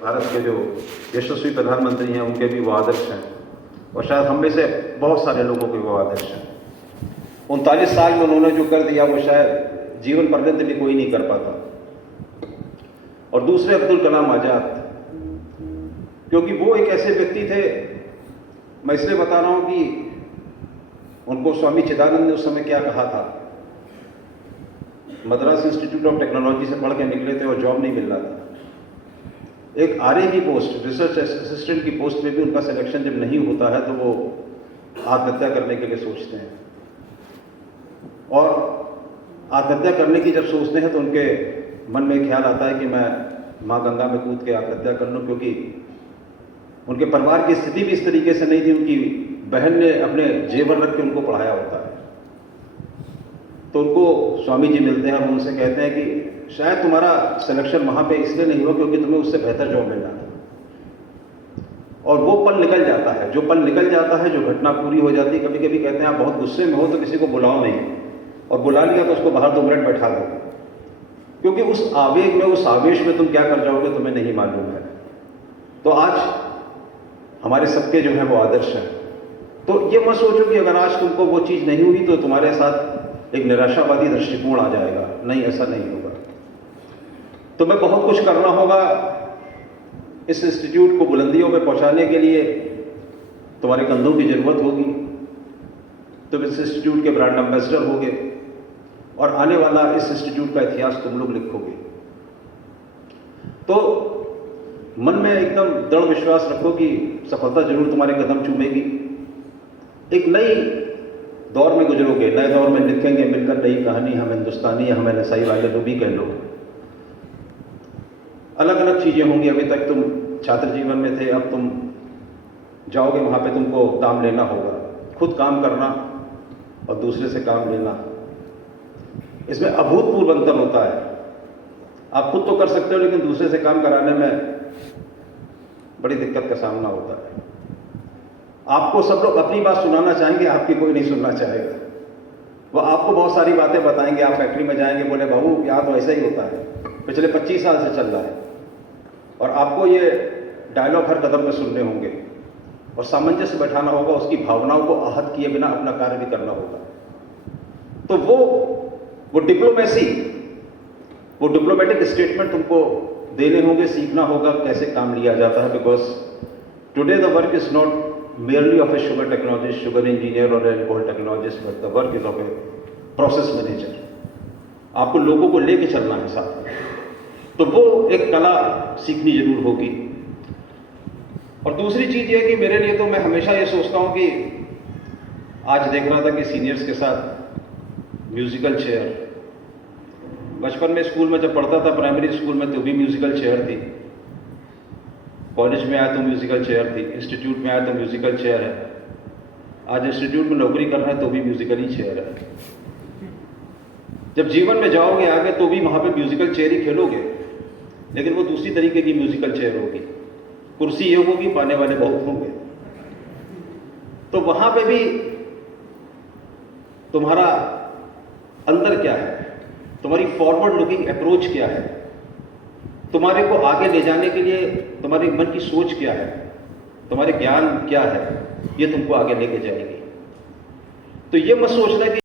भारत के जो यशस्वी प्रधानमंत्री हैं उनके भी वो आदर्श हैं और शायद हम में से बहुत सारे लोगों के वो आदर्श हैं। 39 साल में उन्होंने जो कर दिया वो शायद जीवन पर्यंत भी कोई नहीं कर पाता। और दूसरे अब्दुल कलाम आजाद, क्योंकि वो एक ऐसे व्यक्ति थे, मैं इसलिए बता रहा हूं कि उनको स्वामी चिदानंद ने उस समय क्या कहा था। मद्रास इंस्टीट्यूट ऑफ टेक्नोलॉजी से पढ़ के निकले थे और जॉब नहीं मिल रहा था। एक आरए की पोस्ट, रिसर्च असिस्टेंट की पोस्ट में भी उनका सिलेक्शन जब नहीं होता है तो वो आत्महत्या करने के लिए सोचते हैं। और आत्महत्या करने की जब सोचते हैं तो उनके मन में ख्याल आता है कि मैं माँ गंगा में कूद के आत्महत्या कर लूँ, क्योंकि उनके परिवार की स्थिति भी इस तरीके से नहीं थी। उनकी बहन ने अपने जेवर रख के उनको पढ़ाया होता है। तो उनको स्वामी जी मिलते हैं और उनसे कहते हैं कि शायद तुम्हारा सिलेक्शन वहां पे इसलिए नहीं हुआ क्योंकि तुम्हें उससे बेहतर जॉब मिल रहा था। और वो पल निकल जाता है, जो पल निकल जाता है, जो घटना पूरी हो जाती है। कभी कभी कहते हैं आप बहुत गुस्से में हो तो किसी को बुलाओ नहीं, और बुला लिया तो उसको बाहर 2 मिनट बैठा दो, क्योंकि उस आवेग में, उस आवेश में तुम क्या कर जाओगे तुम्हें नहीं मालूम है। तो आज हमारे सबके जो है वो आदर्श हैं। तो ये मत सोचो कि अगर आज तुमको वो चीज़ नहीं हुई तो तुम्हारे साथ एक निराशावादी दृष्टिकोण आ जाएगा। नहीं, ऐसा नहीं होगा। तुम्हें बहुत कुछ करना होगा इस इंस्टीट्यूट को बुलंदियों में पहुंचाने के लिए। तुम्हारे कंधों की जरूरत होगी। तुम इस इंस्टीट्यूट के ब्रांड एम्बेसडर होगे और आने वाला इस इंस्टीट्यूट का इतिहास तुम लोग लिखोगे। तो मन में एकदम दृढ़ विश्वास रखो कि सफलता जरूर तुम्हारे कदम चूमेगी। एक नई दौर में गुजरोगे, नए दौर में लिखेंगे मिलकर नई कहानी। हम हिंदुस्तानी, हमें नसाई वाले लोग भी कह लो। अलग अलग चीजें होंगी। अभी तक तुम छात्र जीवन में थे, अब तुम जाओगे वहां पे, तुमको काम लेना होगा। खुद काम करना और दूसरे से काम लेना, इसमें अभूतपूर्व अंतर होता है। आप खुद तो कर सकते हो, लेकिन दूसरे से काम कराने में बड़ी दिक्कत का सामना होता है। आपको सब लोग अपनी बात सुनाना चाहेंगे, आपकी कोई नहीं सुनना चाहेगा। वो आपको बहुत सारी बातें बताएंगे। आप फैक्ट्री में जाएंगे, बोले बाबू यहाँ तो ऐसा ही होता है, पिछले 25 साल से चल रहा है। और आपको ये डायलॉग हर कदम पे सुनने होंगे और सामंजस्य बैठाना होगा। उसकी भावनाओं को आहत किए बिना अपना कार्य भी करना होगा। तो वो डिप्लोमेसी, वो डिप्लोमेटिक स्टेटमेंट तुमको देने होंगे, सीखना होगा कैसे काम लिया जाता है। Because today the work is not merely of a sugar technologist, sugar engineer or alcohol technologist, but the work is of a process manager. आपको लोगों को लेके चलना है साथ में। तो वो एक कला सीखनी जरूर होगी। और दूसरी चीज ये कि मेरे लिए तो मैं हमेशा ये सोचता हूं कि आज देख रहा था कि सीनियर्स के साथ म्यूजिकल चेयर, बचपन में स्कूल में जब पढ़ता था प्राइमरी स्कूल में तो भी म्यूजिकल चेयर थी, कॉलेज में आया तो म्यूजिकल चेयर थी, इंस्टीट्यूट में आया तो म्यूजिकल चेयर है, आज इंस्टीट्यूट में नौकरी कर रहा है तो भी म्यूजिकल ही चेयर है। जब जीवन में जाओगे आगे तो भी वहां पे म्यूजिकल चेयर ही खेलोगे, लेकिन वो दूसरी तरीके की म्यूजिकल चेयर होगी। कुर्सी ये होगी, पाने वाले बहुत होंगे। तो वहां पे भी तुम्हारा अंतर क्या है, तुम्हारी फॉरवर्ड लुकिंग अप्रोच क्या है, तुम्हारे को आगे ले जाने के लिए तुम्हारे मन की सोच क्या है, तुम्हारे ज्ञान क्या है, ये तुमको आगे लेके जाएगी। तो ये मत सोचना कि